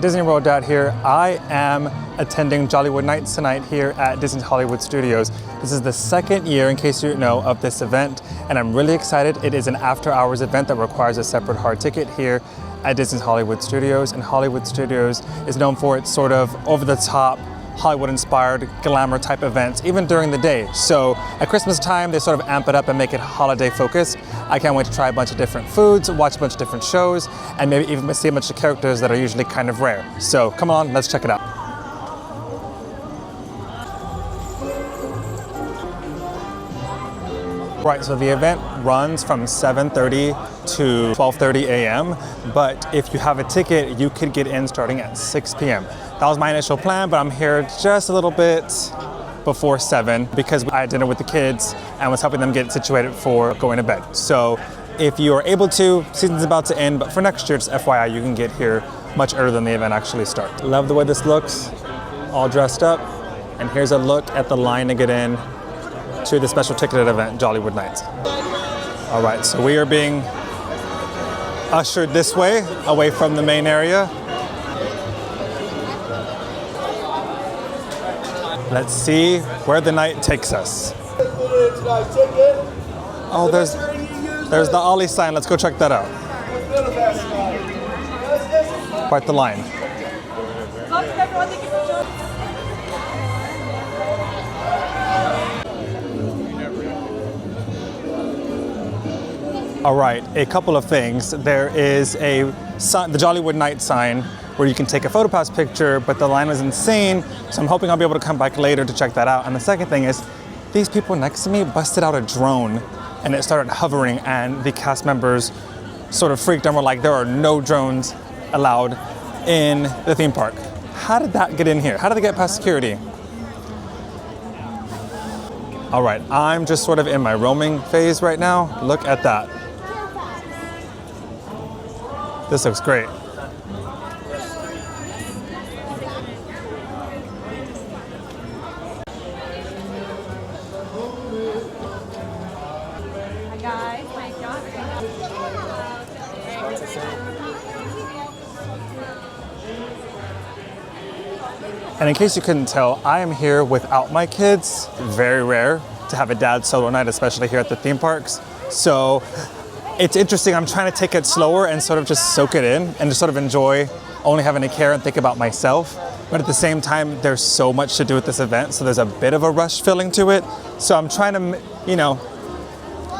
Disney World Dad here. I am attending Jollywood Nights tonight here at Disney's Hollywood Studios. This is the second year, in case you didn't know, of this event, and I'm really excited. It is an after-hours event that requires a separate hard ticket here at Disney's Hollywood Studios, and Hollywood Studios is known for its sort of over-the-top, Hollywood-inspired glamour type events, even during the day. So at Christmas time, they sort of amp it up and make it holiday focused. I can't wait to try a bunch of different foods, watch a bunch of different shows, and maybe even see a bunch of characters that are usually kind of rare. So come on, let's check it out. Right, so the event runs from 7:30 to 12:30 a.m., but if you have a ticket, you could get in starting at 6 p.m. That was my initial plan, but I'm here just a little bit before 7 because I had dinner with the kids and was helping them get situated for going to bed. So if you are able to, season's about to end, but for next year, just FYI, you can get here much earlier than the event actually starts. Love the way this looks, all dressed up. And here's a look at the line to get in to the special ticketed event, Jollywood Nights. All right, so we are being ushered this way, away from the main area. Let's see where the night takes us. Oh, there's the Ollie sign. Let's go check that out. Quite the line. All right, a couple of things. There is the Jollywood Night sign where you can take a PhotoPass picture, but the line was insane, so I'm hoping I'll be able to come back later to check that out. And the second thing is, these people next to me busted out a drone and it started hovering, and the cast members sort of freaked and were like, there are no drones allowed in the theme park. How did that get in here? How did they get past security? All right, I'm just sort of in my roaming phase right now. Look at that. This looks great. And in case you couldn't tell, I am here without my kids. Very rare to have a dad solo night, especially here at the theme parks. So it's interesting. I'm trying to take it slower and sort of just soak it in and just sort of enjoy only having to care and think about myself. But at the same time, there's so much to do at this event, so there's a bit of a rush feeling to it. So I'm trying to,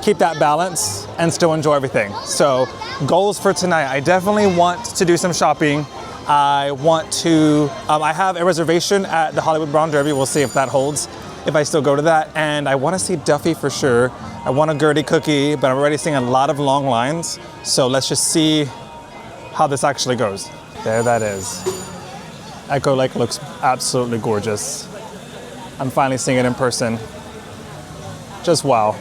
keep that balance and still enjoy everything. So goals for tonight, I definitely want to do some shopping. I want to, I have a reservation at the Hollywood Brown Derby. We'll see if that holds, if I still go to that. And I want to see Duffy for sure. I want a Gertie cookie, but I'm already seeing a lot of long lines. So let's just see how this actually goes. There that is. Echo Lake looks absolutely gorgeous. I'm finally seeing it in person. Just wow.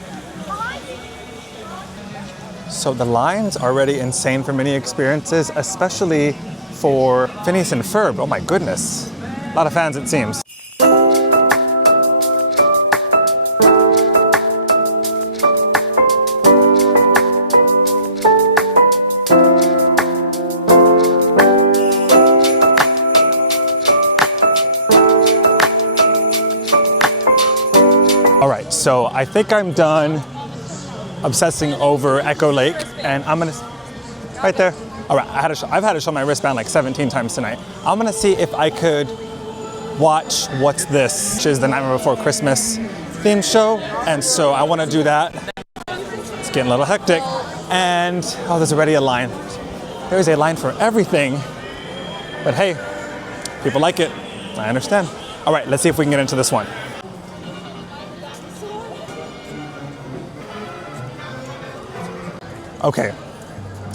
So the lines are already insane for many experiences, especially for Phineas and Ferb. Oh my goodness. A lot of fans, it seems. All right, so I think I'm done obsessing over Echo Lake, and I'm gonna, right there. All right, I've had to show my wristband like 17 times tonight. I'm gonna see if I could watch What's This, which is the Nightmare Before Christmas theme show. And so I wanna do that. It's getting a little hectic. And, oh, there's already a line. There is a line for everything. But hey, people like it, I understand. All right, let's see if we can get into this one. Okay,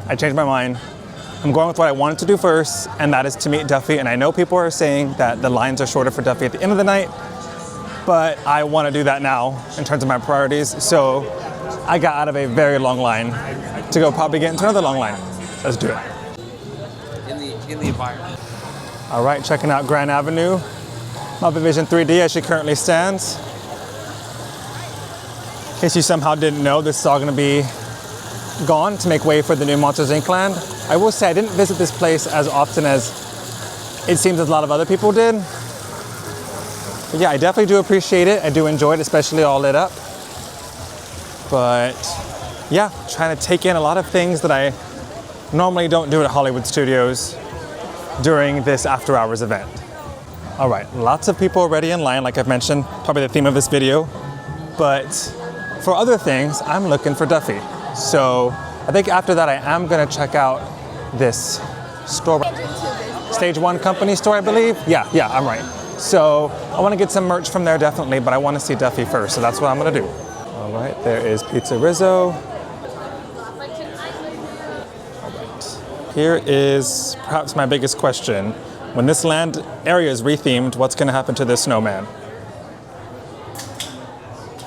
I changed my mind. I'm going with what I wanted to do first, and that is to meet Duffy. And I know people are saying that the lines are shorter for Duffy at the end of the night, but I want to do that now in terms of my priorities. So I got out of a very long line to go probably get into another long line. Let's do it. In the environment. All right, checking out Grand Avenue. Muppet Vision 3D as she currently stands. In case you somehow didn't know, this is all going to be gone to make way for the new Monsters Inc. land. I will say I didn't visit this place as often as it seems a lot of other people did. But yeah, I definitely do appreciate it. I do enjoy it, especially all lit up. But yeah, trying to take in a lot of things that I normally don't do at Hollywood Studios during this after hours event. All right, lots of people already in line, like I've mentioned, probably the theme of this video. But for other things, I'm looking for Duffy. So I think after that, I am gonna check out this store. Stage 1 company store, I believe. Yeah, I'm right. So I wanna get some merch from there definitely, but I wanna see Duffy first, so that's what I'm gonna do. All right, there is Pizza Rizzo. All right. Here is perhaps my biggest question. When this land area is rethemed, what's gonna happen to this snowman?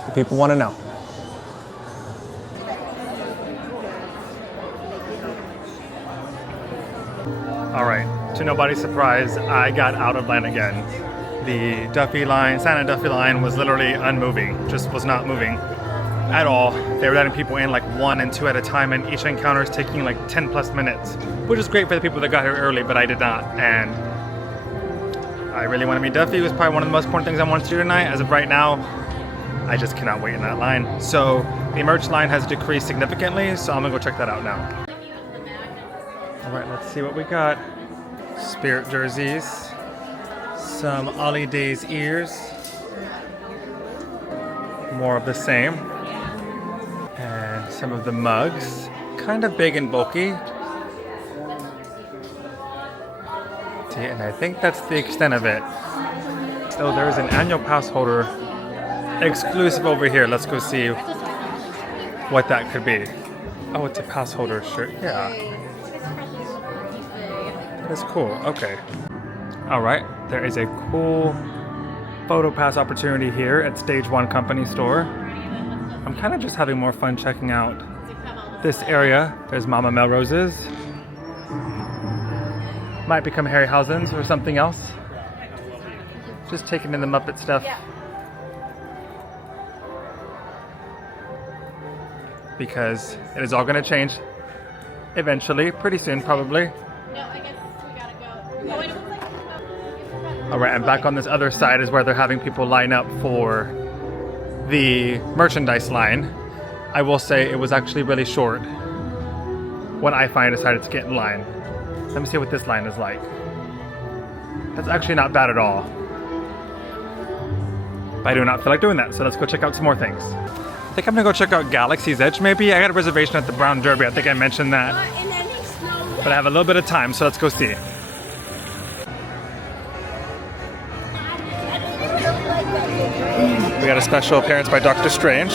The people wanna know. All right, to nobody's surprise, I got out of line again. The Duffy line, Santa Duffy line was literally unmoving, just was not moving at all. They were letting people in like 1 and 2 at a time, and each encounter is taking like 10 plus minutes, which is great for the people that got here early, but I did not. And I really want to meet Duffy. It was probably one of the most important things I wanted to do tonight. As of right now, I just cannot wait in that line. So the merch line has decreased significantly, so I'm gonna go check that out now. All right, let's see what we got. Spirit jerseys, some Ollie Days ears, more of the same, and some of the mugs, kind of big and bulky. And I think that's the extent of it. So there's an annual pass holder exclusive over here. Let's go see what that could be. Oh, it's a pass holder shirt. Yeah. That's cool. Okay. All right. There is a cool photo pass opportunity here at Stage 1 Company Store. I'm kind of just having more fun checking out this area. There's Mama Melrose's. Might become Harryhausen's or something else. Just taking in the Muppet stuff. Because it is all going to change eventually, pretty soon probably. All right, and back on this other side is where they're having people line up for the merchandise line. I will say it was actually really short when I finally decided to get in line. Let me see what this line is like. That's actually not bad at all. But I do not feel like doing that, so let's go check out some more things. I think I'm gonna go check out Galaxy's Edge maybe. I got a reservation at the Brown Derby, I think I mentioned that. But I have a little bit of time, so let's go see. We got a special appearance by Doctor Strange.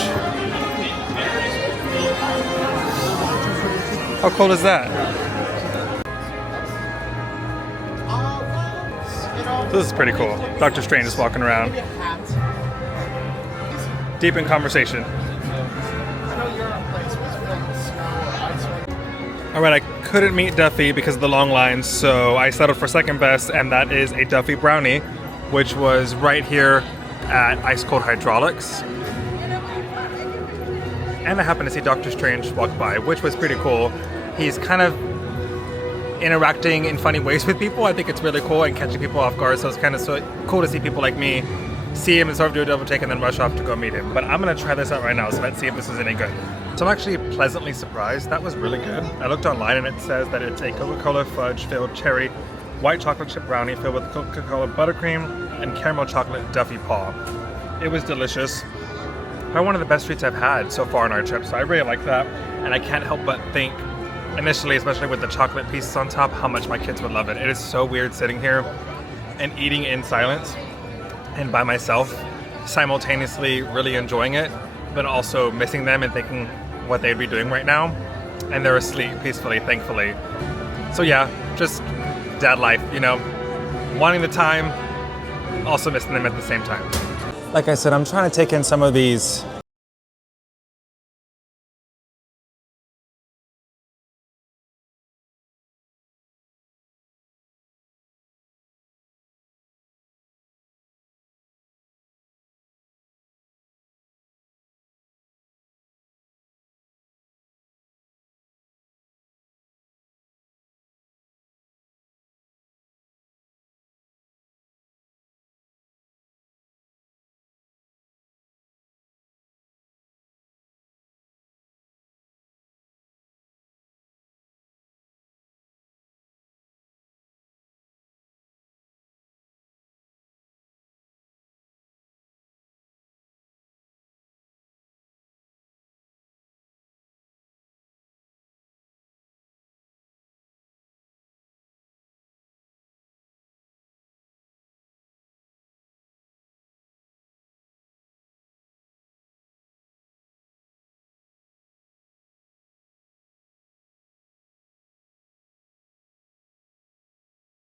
How cool is that? This is pretty cool. Doctor Strange is walking around. Deep in conversation. Alright, I couldn't meet Duffy because of the long lines, so I settled for second best, and that is a Duffy brownie, which was right here at Ice Cold Hydraulics. And I happened to see Doctor Strange walk by, which was pretty cool. He's kind of interacting in funny ways with people. I think it's really cool and catching people off guard, so it's kind of so cool to see people like me see him and sort of do a double take and then rush off to go meet him. But I'm gonna try this out right now, so let's see if this is any good. So I'm actually pleasantly surprised. That was really good. I looked online and it says that it's a Coca-Cola fudge filled cherry white chocolate chip brownie filled with Coca-Cola buttercream and caramel chocolate Duffy Paw. It was delicious. Probably one of the best treats I've had so far on our trip, so I really like that. And I can't help but think, initially, especially with the chocolate pieces on top, how much my kids would love it. It is so weird sitting here and eating in silence and by myself, simultaneously really enjoying it, but also missing them and thinking what they'd be doing right now. And they're asleep peacefully, thankfully. So yeah, just dad life, you know, wanting the time, also missing them at the same time. Like I said, I'm trying to take in some of these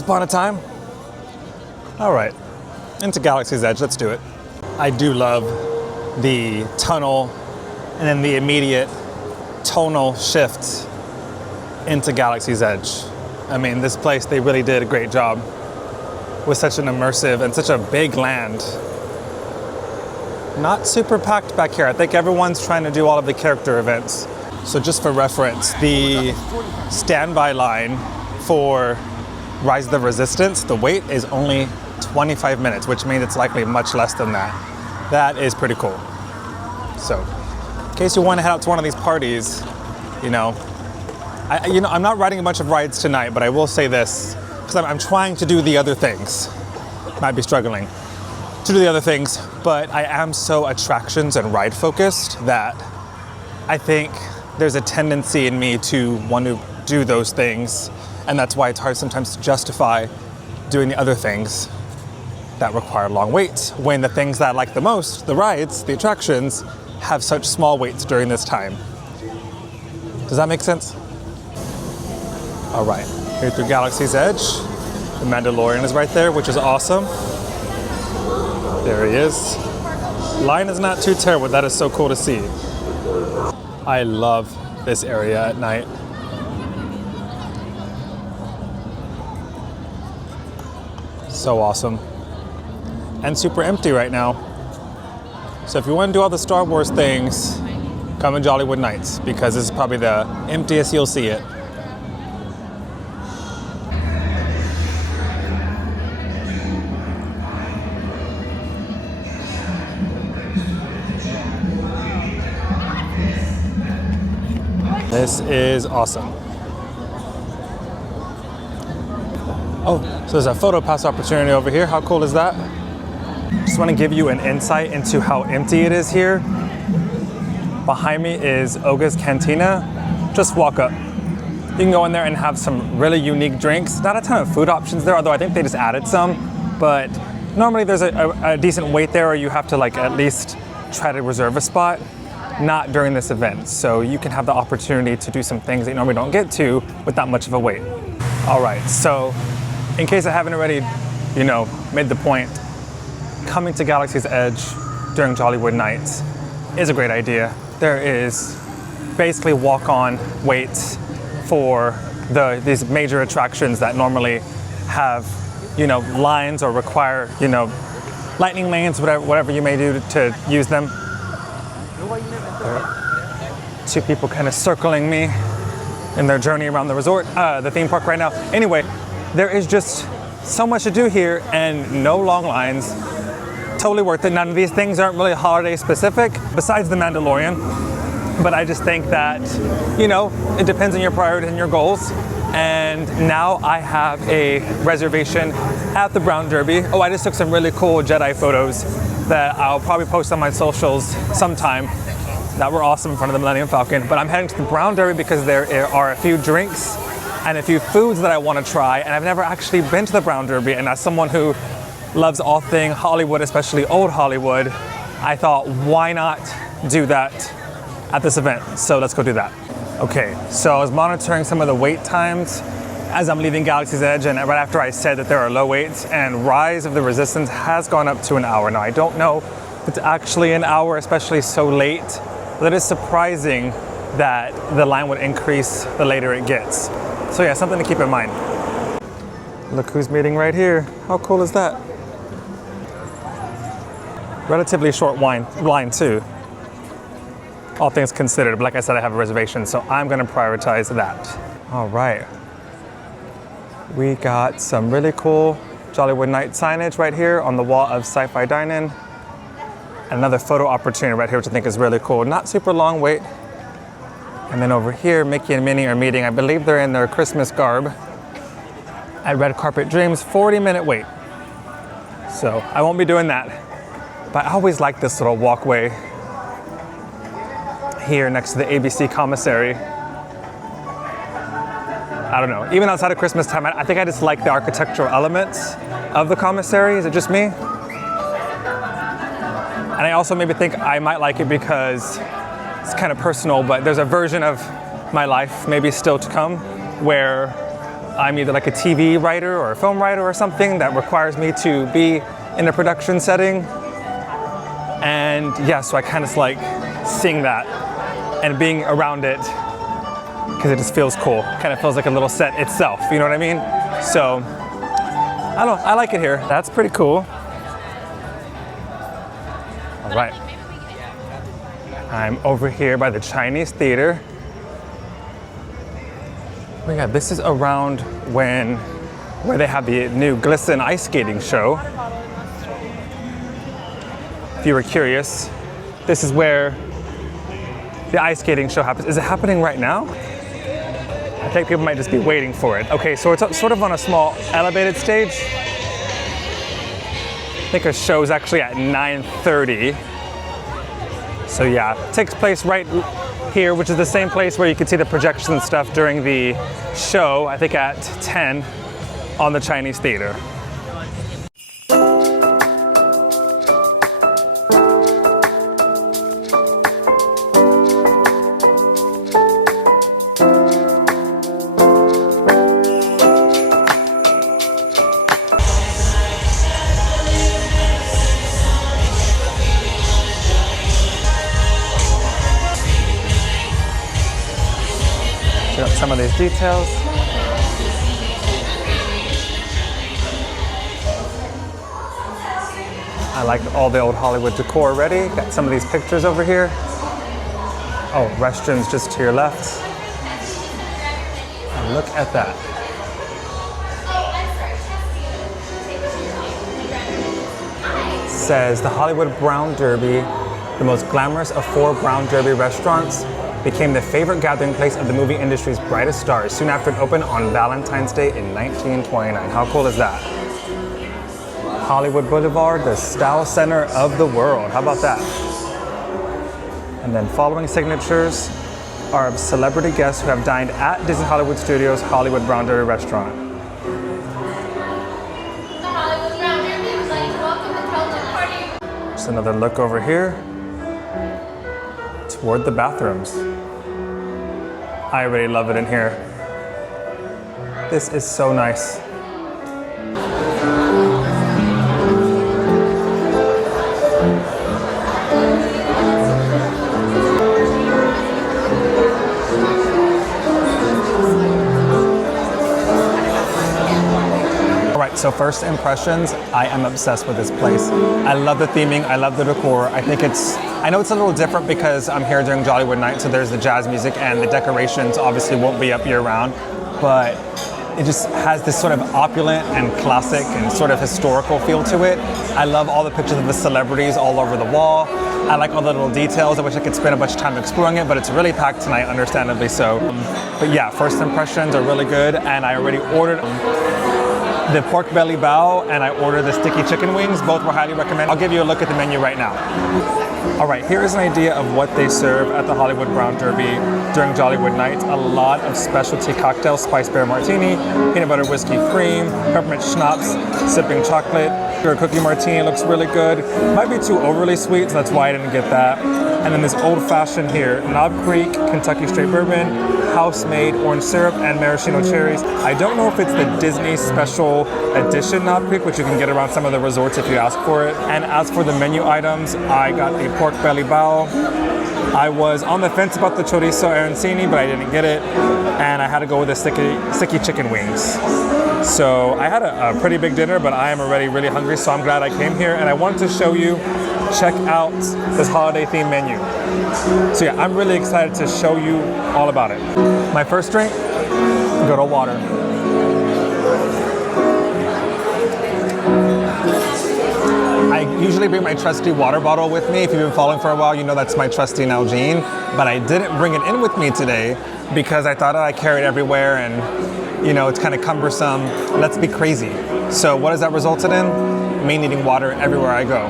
Upon a time. All right, into Galaxy's Edge, let's do it. I do love the tunnel and then the immediate tonal shift into Galaxy's Edge. I mean, this place, they really did a great job with such an immersive and such a big land. Not super packed back here. I think everyone's trying to do all of the character events. So just for reference, the standby line for Rise of the Resistance, the wait is only 25 minutes, which means it's likely much less than that. That is pretty cool. So, in case you want to head out to one of these parties, I'm not riding a bunch of rides tonight, but I will say this, because I'm trying to do the other things. Might be struggling to do the other things, but I am so attractions and ride focused that I think there's a tendency in me to want to do those things. And that's why it's hard sometimes to justify doing the other things that require long waits, when the things that I like the most, the rides, the attractions, have such small waits during this time. Does that make sense? All right, here through Galaxy's Edge. The Mandalorian is right there, which is awesome. There he is. Line is not too terrible. That is so cool to see. I love this area at night. So awesome. And super empty right now. So if you want to do all the Star Wars things, come in Jollywood nights, because this is probably the emptiest you'll see it. This is awesome. Oh, so there's a photo pass opportunity over here. How cool is that? Just want to give you an insight into how empty it is here. Behind me is Oga's Cantina. Just walk up. You can go in there and have some really unique drinks. Not a ton of food options there, although I think they just added some. But normally there's a decent wait there, or you have to at least try to reserve a spot. Not during this event. So you can have the opportunity to do some things that you normally don't get to with that much of a wait. All right, so in case I haven't already, made the point, coming to Galaxy's Edge during Jollywood nights is a great idea. There is basically walk-on waits for these major attractions that normally have, lines or require, lightning lanes, whatever you may do to use them. There are two people kind of circling me in their journey around the resort, the theme park right now. Anyway, there is just so much to do here and no long lines. Totally worth it. None of these things aren't really holiday specific, besides the Mandalorian. But I just think that, it depends on your priorities and your goals. And now I have a reservation at the Brown Derby. Oh, I just took some really cool Jedi photos that I'll probably post on my socials sometime that were awesome in front of the Millennium Falcon. But I'm heading to the Brown Derby because there are a few drinks and a few foods that I want to try. And I've never actually been to the Brown Derby. And as someone who loves all things Hollywood, especially old Hollywood, I thought, why not do that at this event? So let's go do that. Okay, so I was monitoring some of the wait times as I'm leaving Galaxy's Edge, and right after I said that there are low waits, and Rise of the Resistance has gone up to an hour. Now, I don't know if it's actually an hour, especially so late, but it is surprising that the line would increase the later it gets. So yeah, something to keep in mind. Look who's meeting right here. How cool is that? Relatively short line too, all things considered. But like I said, I have a reservation, so I'm gonna prioritize that. All right. We got some really cool Jollywood night signage right here on the wall of Sci-Fi Dine-In. Another photo opportunity right here, which I think is really cool. Not super long wait. And then over here, Mickey and Minnie are meeting. I believe they're in their Christmas garb at Red Carpet Dreams, 40-minute wait. So I won't be doing that. But I always like this little walkway here next to the ABC commissary. I don't know, even outside of Christmas time, I think I just like the architectural elements of the commissary. Is it just me? And I also maybe think I might like it because it's kind of personal, but there's a version of my life, maybe still to come, where I'm either like a TV writer or a film writer or something that requires me to be in a production setting. And yeah, so I kind of like seeing that and being around it because it just feels cool. Kind of feels like a little set itself, you know what I mean? So, I don't know, I like it here. That's pretty cool. All right. I'm over here by the Chinese theater. Oh yeah, this is around where they have the new Glisten ice skating show. If you were curious, this is where the ice skating show happens. Is it happening right now? I think people might just be waiting for it. Okay, so it's sort of on a small elevated stage. I think a show's actually at 9:30. So yeah, it takes place right here, which is the same place where you can see the projections and stuff during the show, I think at 10 on the Chinese theater. Check out some of these details. I like all the old Hollywood decor already. Got some of these pictures over here. Oh, restrooms just to your left. And look at that. It says the Hollywood Brown Derby, the most glamorous of 4 Brown Derby restaurants, became the favorite gathering place of the movie industry's brightest stars soon after it opened on Valentine's Day in 1929. How cool is that? Hollywood Boulevard, the style center of the world. How about that? And then following signatures are of celebrity guests who have dined at Disney Hollywood Studios' Hollywood Brown Derby restaurant. The Hollywood Brown Derby would like to welcome the Hilton party. Just another look over here toward the bathrooms. I really love it in here. This is so nice. So first impressions, I am obsessed with this place. I love the theming, I love the decor. I know it's a little different because I'm here during Jollywood night, so there's the jazz music and the decorations obviously won't be up year round, but it just has this sort of opulent and classic and sort of historical feel to it. I love all the pictures of the celebrities all over the wall. I like all the little details. I wish I could spend a bunch of time exploring it, but it's really packed tonight, understandably so. But yeah, first impressions are really good, and I already ordered the pork belly bao and I ordered the sticky chicken wings. Both were highly recommended. I'll give you a look at the menu right now. All right, here is an idea of what they serve at the Hollywood Brown Derby during Jollywood night. A lot of specialty cocktails, spice bear martini, peanut butter whiskey cream, peppermint schnapps, sipping chocolate. Your cookie martini looks really good. Might be too overly sweet, so that's why I didn't get that. And then this old fashioned here, Knob Creek, Kentucky straight bourbon, house-made orange syrup, and maraschino cherries. I don't know if it's the Disney special edition Knob Creek, which you can get around some of the resorts if you ask for it. And as for the menu items, I got a pork belly bao. I was on the fence about the chorizo arancini, but I didn't get it. And I had to go with the sticky chicken wings. So I had a pretty big dinner, but I am already really hungry, so I'm glad I came here. And I wanted to show you, check out this holiday themed menu. So yeah, I'm really excited to show you all about it. My first drink, good old water. I usually bring my trusty water bottle with me. If you've been following for a while, you know that's my trusty Nalgene. But I didn't bring it in with me today because I thought I carry it everywhere and you know, it's kind of cumbersome. Let's be crazy. So what has that resulted in? Me needing water everywhere I go.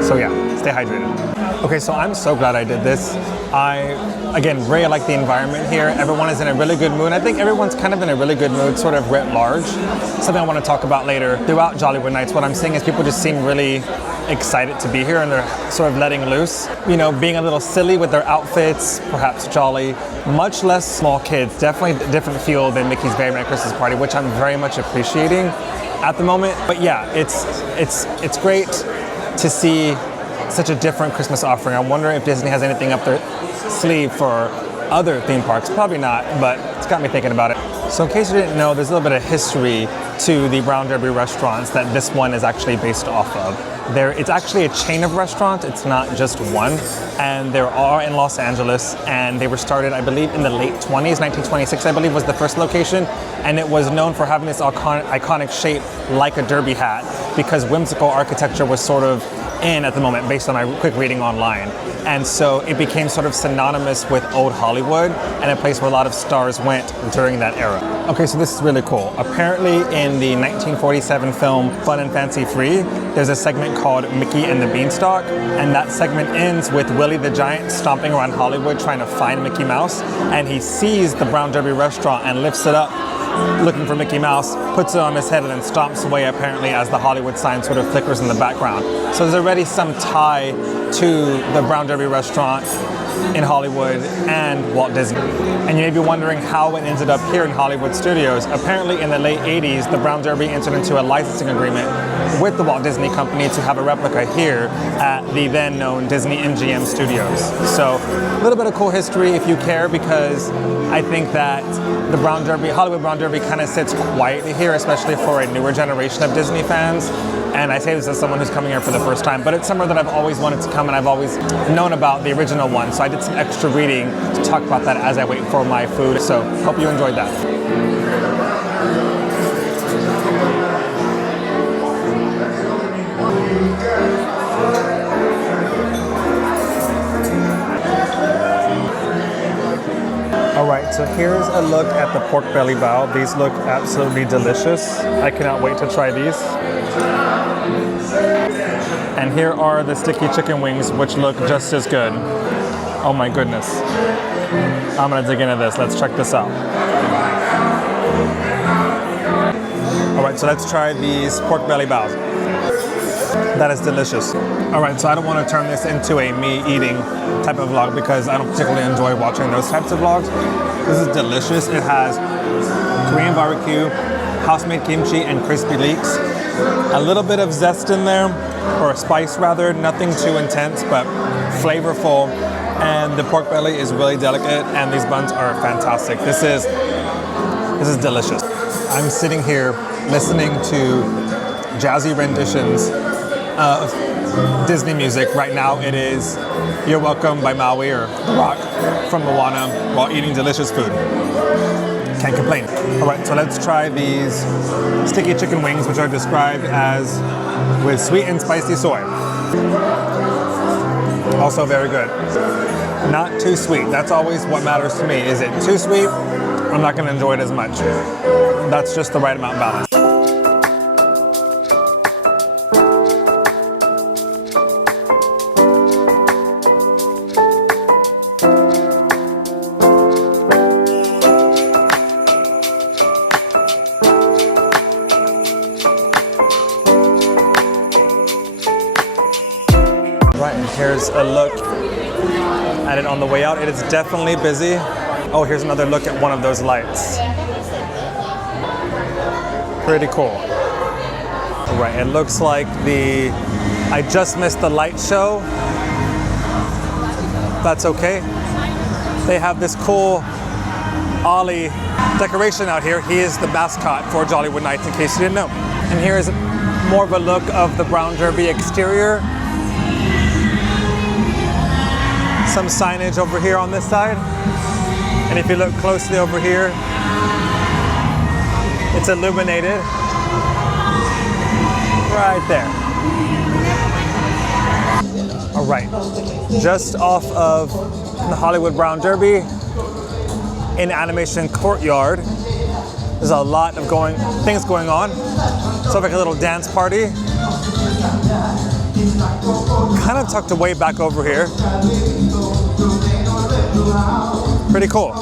So yeah, stay hydrated. Okay, so I'm so glad I did this. I, again, really like the environment here. Everyone is in a really good mood. I think everyone's kind of in a really good mood, sort of writ large. Something I want to talk about later. Throughout Jollywood nights, what I'm seeing is people just seem really excited to be here, and they're sort of letting loose. You know, being a little silly with their outfits, perhaps jolly. Much less small kids. Definitely a different feel than Mickey's Very Merry Christmas Party, which I'm very much appreciating at the moment. But yeah, it's great to see such a different Christmas offering. I wonder if Disney has anything up their sleeve for other theme parks. Probably not, but it's got me thinking about it. So in case you didn't know, there's a little bit of history to the Brown Derby restaurants that this one is actually based off of. It's actually a chain of restaurants, it's not just one, and there are in Los Angeles, and they were started, I believe, in the late 20s, 1926, I believe, was the first location, and it was known for having this iconic shape like a derby hat, because whimsical architecture was sort of in at the moment based on my quick reading online. And so it became sort of synonymous with old Hollywood and a place where a lot of stars went during that era. Okay, so this is really cool. Apparently in the 1947 film Fun and Fancy Free, there's a segment called Mickey and the Beanstalk, and that segment ends with Willie the Giant stomping around Hollywood trying to find Mickey Mouse, and he sees the Brown Derby restaurant and lifts it up looking for Mickey Mouse, puts it on his head, and then stomps away apparently as the Hollywood sign sort of flickers in the background. So there's already some tie to the Brown Derby restaurant in Hollywood and Walt Disney. And you may be wondering how it ended up here in Hollywood Studios. Apparently in the late 80s, the Brown Derby entered into a licensing agreement with the Walt Disney Company to have a replica here at the then known Disney MGM Studios. So a little bit of cool history if you care, because I think that the Brown Derby, Hollywood Brown Derby kind of sits quietly here, especially for a newer generation of Disney fans. And I say this as someone who's coming here for the first time, but it's somewhere that I've always wanted to come, and I've always known about the original one. So I did some extra reading to talk about that as I wait for my food. So hope you enjoyed that. All right, so here's a look at the pork belly bao. These look absolutely delicious. I cannot wait to try these. And here are the sticky chicken wings, which look just as good. Oh my goodness. I'm gonna dig into this. Let's check this out. All right, so let's try these pork belly bao. That is delicious. All right, so I don't want to turn this into a me eating type of vlog because I don't particularly enjoy watching those types of vlogs. This is delicious. It has Korean barbecue, house-made kimchi, and crispy leeks. A little bit of zest in there, or spice rather, nothing too intense, but flavorful. And the pork belly is really delicate, and these buns are fantastic. This is delicious. I'm sitting here listening to jazzy renditions of Disney music. Right now it is You're Welcome by Maui, or The Rock from Moana, while eating delicious food. Can't complain. All right, so let's try these sticky chicken wings, which are described as with sweet and spicy soy. Also very good. Not too sweet. That's always what matters to me. Is it too sweet? I'm not gonna enjoy it as much. That's just the right amount of balance. Right, and here's a look at it on the way out. It is definitely busy. Oh, here's another look at one of those lights. Pretty cool. Right, it looks like I just missed the light show. That's okay. They have this cool Ollie decoration out here. He is the mascot for Jollywood Nights, in case you didn't know. And here is more of a look of the Brown Derby exterior. Some signage over here on this side. And if you look closely over here, it's illuminated right there. All right, just off of the Hollywood Brown Derby in Animation Courtyard, there's a lot of things going on. Sort of like a little dance party. kind of tucked away back over here. Pretty cool.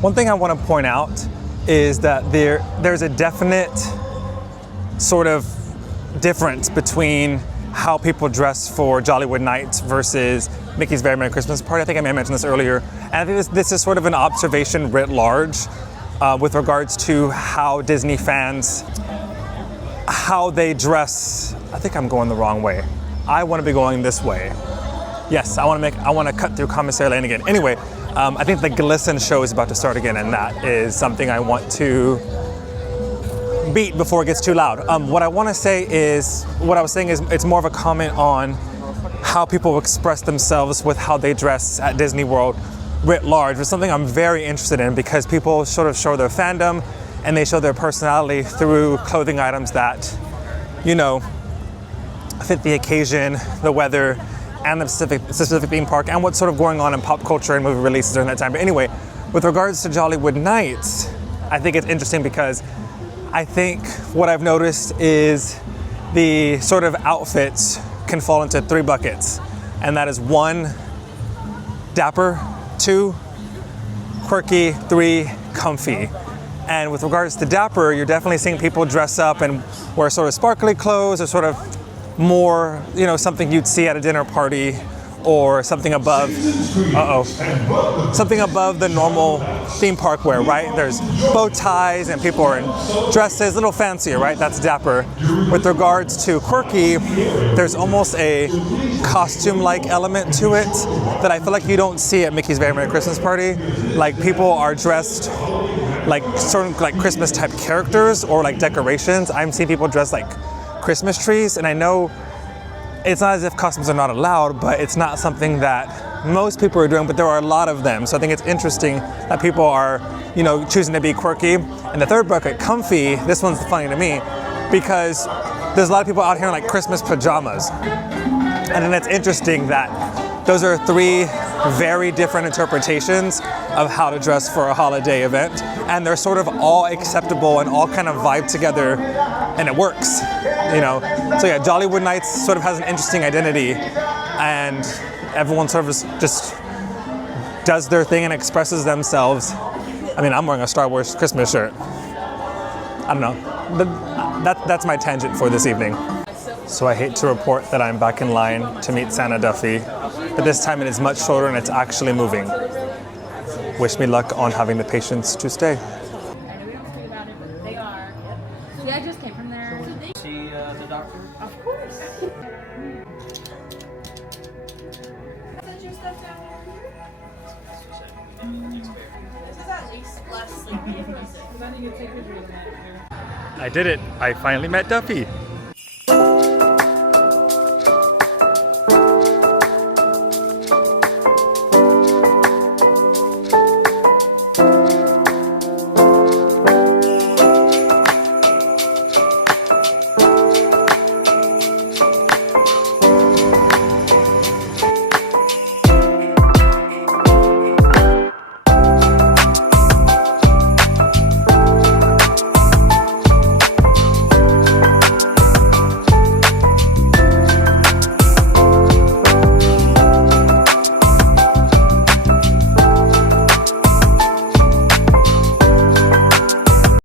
One thing I want to point out is that there's a definite sort of difference between how people dress for Jollywood Nights versus Mickey's Very Merry Christmas Party. I think I may have mentioned this earlier. And I think this is sort of an observation writ large with regards to how Disney fans, how they dress. I think I'm going the wrong way. I want to be going this way. Yes, I want to cut through Commissary Lane again. Anyway, I think the Glisten show is about to start again, and that is something I want to beat before it gets too loud. What I want to say is, what I was saying is, it's more of a comment on how people express themselves with how they dress at Disney World writ large. It's something I'm very interested in because people sort of show their fandom and they show their personality through clothing items that, you know, fit the occasion, the weather, and the specific theme park, and what's sort of going on in pop culture and movie releases during that time. But anyway, with regards to Jollywood Nights, I think it's interesting because I think what I've noticed is the sort of outfits can fall into three buckets. And that is 1, dapper, 2, quirky, 3, comfy. And with regards to dapper, you're definitely seeing people dress up and wear sort of sparkly clothes or sort of more, you know, something you'd see at a dinner party or something above, something above the normal theme park wear, right? There's bow ties and people are in dresses, a little fancier, right? That's dapper. With regards to quirky, there's almost a costume-like element to it that I feel like you don't see at Mickey's Very Merry Christmas Party. Like, people are dressed like sort of like Christmas type characters or like decorations. I'm seeing people dressed like Christmas trees, and I know it's not as if costumes are not allowed, but it's not something that most people are doing, but there are a lot of them. So I think it's interesting that people are, you know, choosing to be quirky. And the third bucket, comfy, this one's funny to me because there's a lot of people out here in like Christmas pajamas. And then it's interesting that those are 3 very different interpretations of how to dress for a holiday event. And they're sort of all acceptable and all kind of vibe together, and it works, you know? So yeah, Jollywood Nights sort of has an interesting identity, and everyone sort of just does their thing and expresses themselves. I mean, I'm wearing a Star Wars Christmas shirt. I don't know. That's my tangent for this evening. So I hate to report that I'm back in line to meet Santa Duffy, but this time it is much shorter and it's actually moving. Wish me luck on having the patience to stay. I know we don't speak about it, but they are. Yeah, I just came from there. See the doctor? Of course. Set your stuff down here. This is at least less sleepy if you sit. Because I think you take pictures of that. I did it. I finally met Duffy.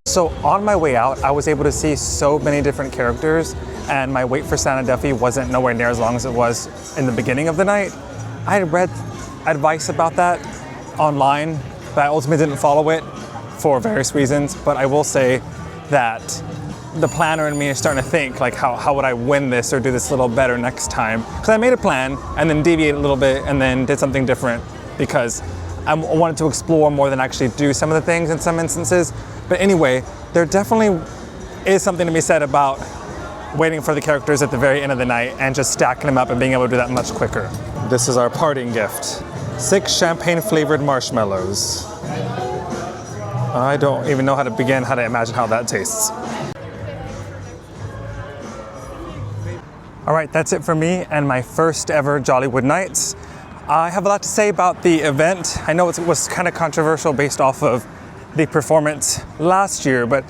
So on my way out, I was able to see so many different characters, and my wait for Santa Duffy wasn't nowhere near as long as it was in the beginning of the night. I had read advice about that online, but I ultimately didn't follow it for various reasons. But I will say that the planner in me is starting to think, like, how would I win this or do this a little better next time? Because I made a plan and then deviated a little bit and then did something different because I wanted to explore more than actually do some of the things in some instances. But anyway, there definitely is something to be said about waiting for the characters at the very end of the night and just stacking them up and being able to do that much quicker. This is our parting gift. 6 champagne-flavored marshmallows. I don't even know how to imagine how that tastes. All right, that's it for me and my first ever Jollywood Nights. I have a lot to say about the event. I know it was kind of controversial based off of the performance last year, but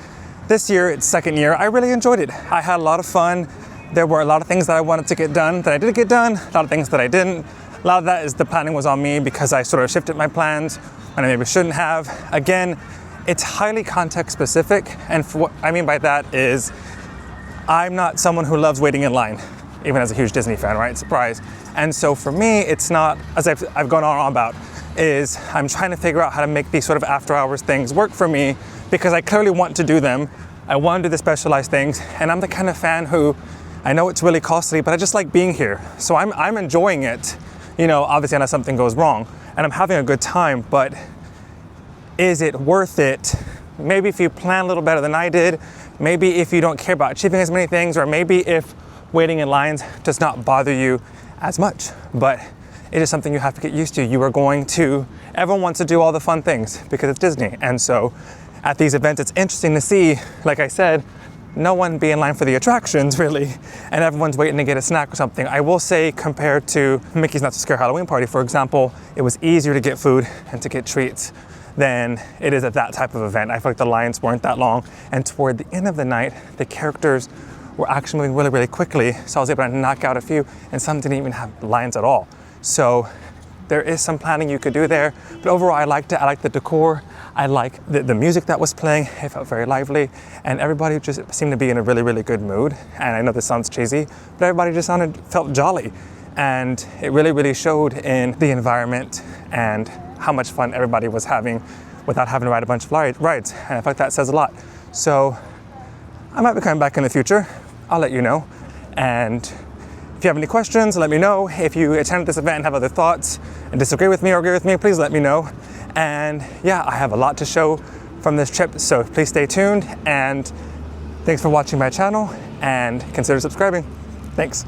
this year, it's second year, I really enjoyed it. I had a lot of fun. There were a lot of things that I wanted to get done that I did get done, a lot of things that I didn't. A lot of that is the planning was on me because I sort of shifted my plans when I maybe shouldn't have. Again, it's highly context specific, and for what I mean by that is I'm not someone who loves waiting in line, even as a huge Disney fan, right? Surprise. And so for me, it's not, as I've gone on about, is I'm trying to figure out how to make these sort of after hours things work for me because I clearly want to do them. I want to do the specialized things, and I'm the kind of fan who, I know it's really costly, but I just like being here. So I'm enjoying it, you know, obviously unless something goes wrong, and I'm having a good time, but is it worth it? Maybe if you plan a little better than I did, maybe if you don't care about achieving as many things, or maybe if waiting in lines does not bother you as much, but it is something you have to get used to. You are going to, everyone wants to do all the fun things because it's Disney. And so at these events, it's interesting to see, like I said, no one be in line for the attractions really, and everyone's waiting to get a snack or something. I will say compared to Mickey's Not So Scary Halloween Party, for example, it was easier to get food and to get treats than it is at that type of event. I feel like the lines weren't that long, and toward the end of the night, the characters were actually moving really, really quickly, so I was able to knock out a few, and some didn't even have lines at all. So there is some planning you could do there, but overall I liked it. I liked the decor, I liked the music that was playing, it felt very lively, and everybody just seemed to be in a really, really good mood. And I know this sounds cheesy, but everybody just felt jolly. And it really, really showed in the environment and how much fun everybody was having without having to ride a bunch of rides. And I feel like that says a lot. So I might be coming back in the future. I'll let you know. And if you have any questions, let me know. If you attended this event and have other thoughts and disagree with me or agree with me, please let me know. And yeah, I have a lot to show from this trip, so please stay tuned. And thanks for watching my channel, and consider subscribing. Thanks.